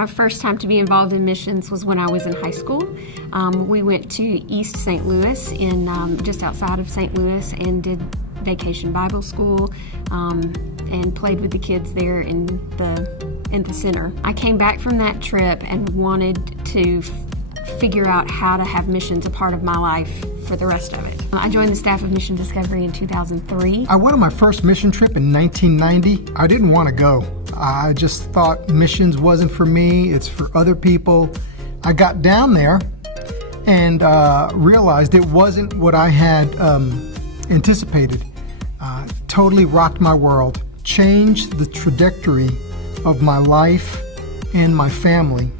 My first time to be involved in missions was when I was in high school. We went to East St. Louis, just outside of St. Louis, and did Vacation Bible School and played with the kids there in the center. I came back from that trip and wanted to figure out how to have missions a part of my life for the rest of it. I joined the staff of Mission Discovery in 2003. I went on my first mission trip in 1990. I didn't want to go. I just thought missions wasn't for me, it's for other people. I got down there and realized it wasn't what I had anticipated. Totally rocked my world, changed the trajectory of my life and my family.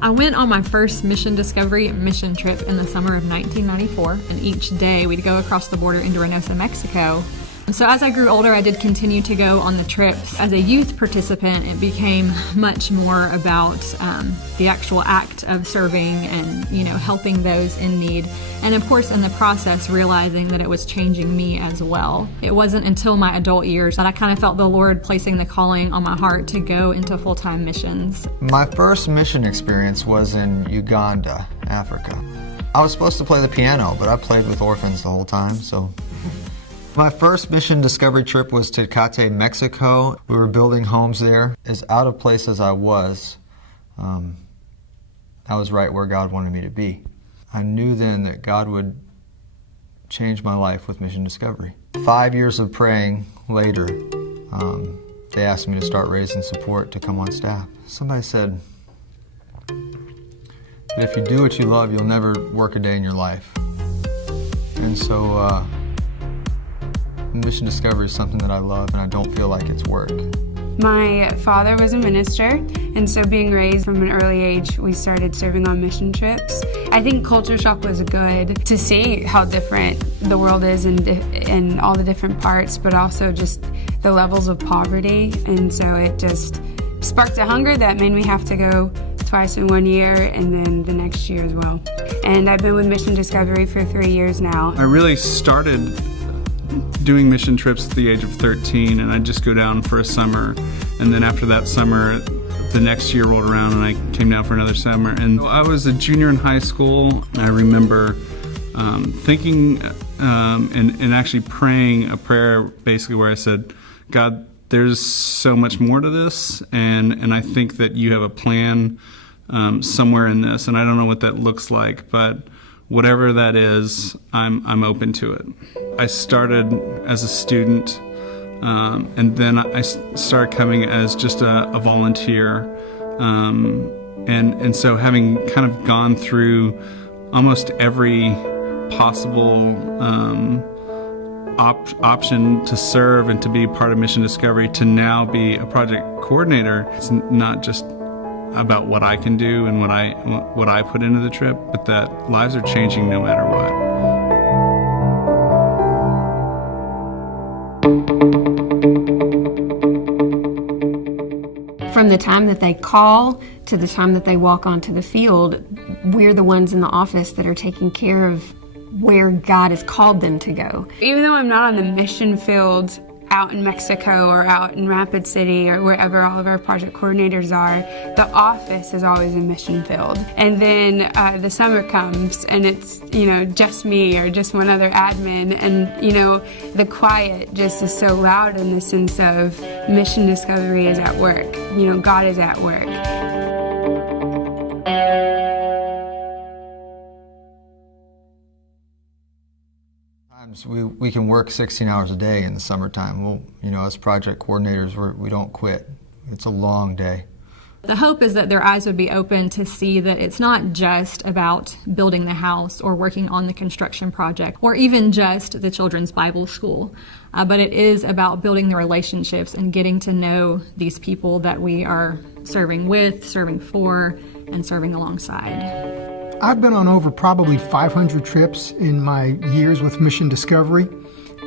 I went on my first Mission Discovery mission trip in the summer of 1994, and each day we'd go across the border into Reynosa, Mexico. So as I grew older, I did continue to go on the trips. As a youth participant, it became much more about the actual act of serving and, helping those in need. And of course, in the process, realizing that it was changing me as well. It wasn't until my adult years that I kind of felt the Lord placing the calling on my heart to go into full-time missions. My first mission experience was in Uganda, Africa. I was supposed to play the piano, but I played with orphans the whole time, so. My first Mission Discovery trip was to Tecate, Mexico. We were building homes there. As out of place as I was right where God wanted me to be. I knew then that God would change my life with Mission Discovery. 5 years of praying later, they asked me to start raising support to come on staff. Somebody said, if you do what you love, you'll never work a day in your life. And so, Mission Discovery is something that I love, and I don't feel like it's work. My father was a minister, and so being raised from an early age, we started serving on mission trips. I think culture shock was good to see how different the world is in all the different parts, but also just the levels of poverty. And so it just sparked a hunger that made me have to go twice in 1 year and then the next year as well. And I've been with Mission Discovery for 3 years now. I really started doing mission trips at the age of 13, and I'd just go down for a summer, and then after that summer the next year rolled around and I came down for another summer. And I was a junior in high school, and I remember thinking and actually praying a prayer basically where I said, God, there's so much more to this, and I think that you have a plan somewhere in this, and I don't know what that looks like, but whatever that is, I'm open to it. I started as a student, and then I started coming as just a volunteer. And so having kind of gone through almost every possible option to serve and to be part of Mission Discovery, to now be a project coordinator, it's not just about what I can do and what I put into the trip, but that lives are changing no matter what. From the time that they call to the time that they walk onto the field, we're the ones in the office that are taking care of where God has called them to go. Even though I'm not on the mission field out in Mexico or out in Rapid City or wherever all of our project coordinators are, the office is always a mission field. And then the summer comes and it's, just me or just one other admin, and, the quiet just is so loud in the sense of Mission Discovery is at work. God is at work. We can work 16 hours a day in the summertime. Well, as project coordinators, we don't quit. It's a long day. The hope is that their eyes would be open to see that it's not just about building the house or working on the construction project or even just the children's Bible school, but it is about building the relationships and getting to know these people that we are serving with, serving for, and serving alongside. I've been on over probably 500 trips in my years with Mission Discovery,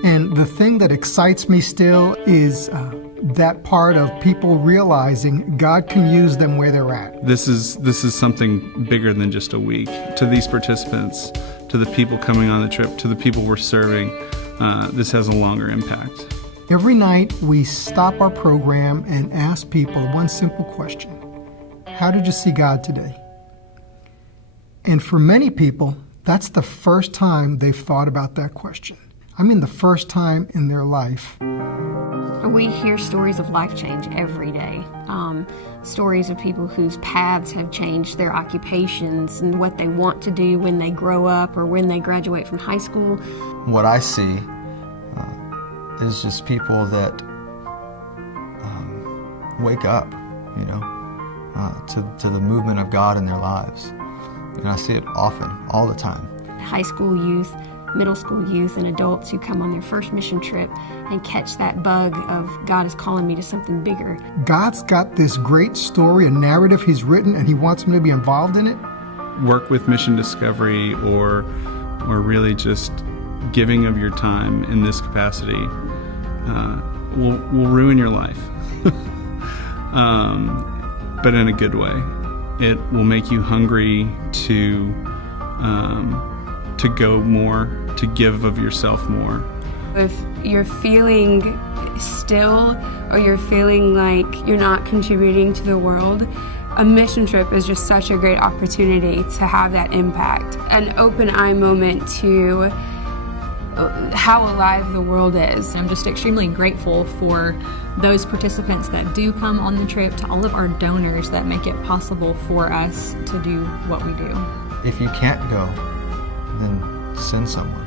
and the thing that excites me still is that part of people realizing God can use them where they're at. This is something bigger than just a week. To these participants, to the people coming on the trip, to the people we're serving, this has a longer impact. Every night we stop our program and ask people one simple question. how did you see God today? And for many people, that's the first time they've thought about that question. I mean, the first time in their life. We hear stories of life change every day. Stories of people whose paths have changed, their occupations, and what they want to do when they grow up or when they graduate from high school. What I see is just people that wake up, to the movement of God in their lives. And I see it often, all the time. High school youth, middle school youth, and adults who come on their first mission trip and catch that bug of God is calling me to something bigger. God's got this great story, a narrative He's written, and He wants me to be involved in it. Work with Mission Discovery or really just giving of your time in this capacity will ruin your life, but in a good way. It will make you hungry to go more, to give of yourself more. If you're feeling still or you're feeling like you're not contributing to the world, a mission trip is just such a great opportunity to have that impact. An open eye moment to how alive the world is. I'm just extremely grateful for those participants that do come on the trip, to all of our donors that make it possible for us to do what we do. If you can't go, then send someone.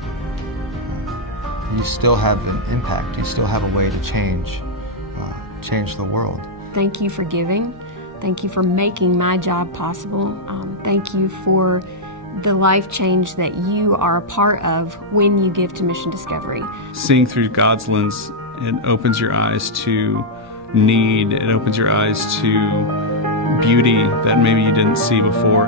You still have an impact. You still have a way to change the world. Thank you for giving. Thank you for making my job possible. Thank you for the life change that you are a part of when you give to Mission Discovery. Seeing through God's lens, it opens your eyes to need, it opens your eyes to beauty that maybe you didn't see before.